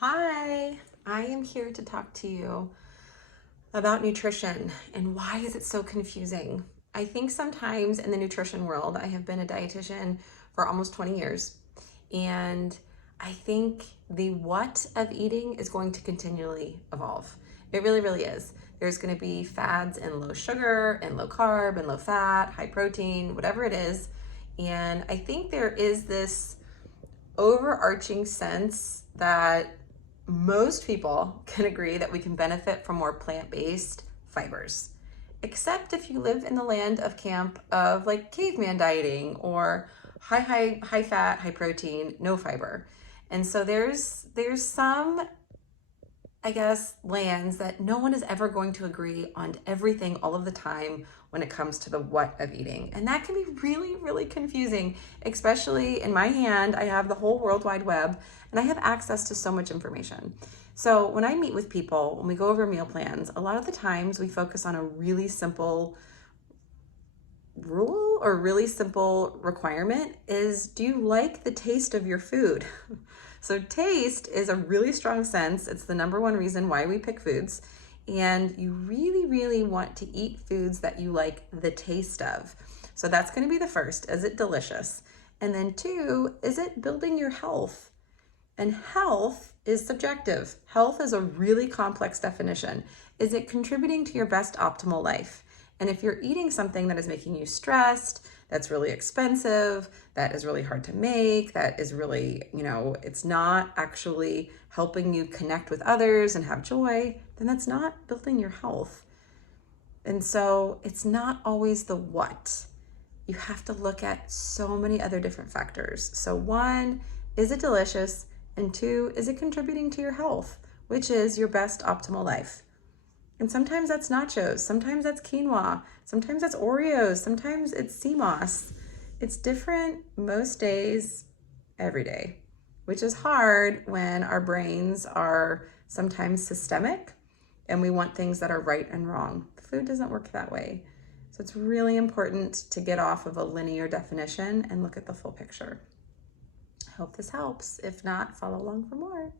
Hi, I am here to talk to you about nutrition and why is it so confusing. I think sometimes in the nutrition world, I have been a dietitian for almost 20 years, and I think the what of eating is going to continually evolve. It really, really is. There's going to be fads in low sugar and low carb and low fat, high protein, whatever it is. And I think there is this overarching sense that most people can agree that we can benefit from more plant-based fibers, except if you live in the land of camp of like caveman dieting or high fat, high protein, no fiber. And so there's some, I guess, lands that no one is ever going to agree on everything all of the time when it comes to the what of eating. And that can be really, really confusing, especially in my hand. I have the whole World Wide Web and I have access to so much information. So when I meet with people, when we go over meal plans, a lot of the times we focus on a really simple rule or really simple requirement is, do you like the taste of your food? So taste is a really strong sense. It's the number one reason why we pick foods. And you really, really want to eat foods that you like the taste of. So that's going to be the first. Is it delicious? And then two, is it building your health? And health is subjective. Health is a really complex definition. Is it contributing to your best optimal life? And if you're eating something that is making you stressed, that's really expensive, that is really hard to make, that is really, it's not actually helping you connect with others and have joy, then that's not building your health. And so it's not always the what. You have to look at so many other different factors. So one, is it delicious? And two, is it contributing to your health, which is your best optimal life? And sometimes that's nachos, sometimes that's quinoa, sometimes that's Oreos, sometimes it's sea moss. It's different most days, every day, which is hard when our brains are sometimes systemic and we want things that are right and wrong. Food doesn't work that way. So it's really important to get off of a linear definition and look at the full picture. I hope this helps. If not, follow along for more.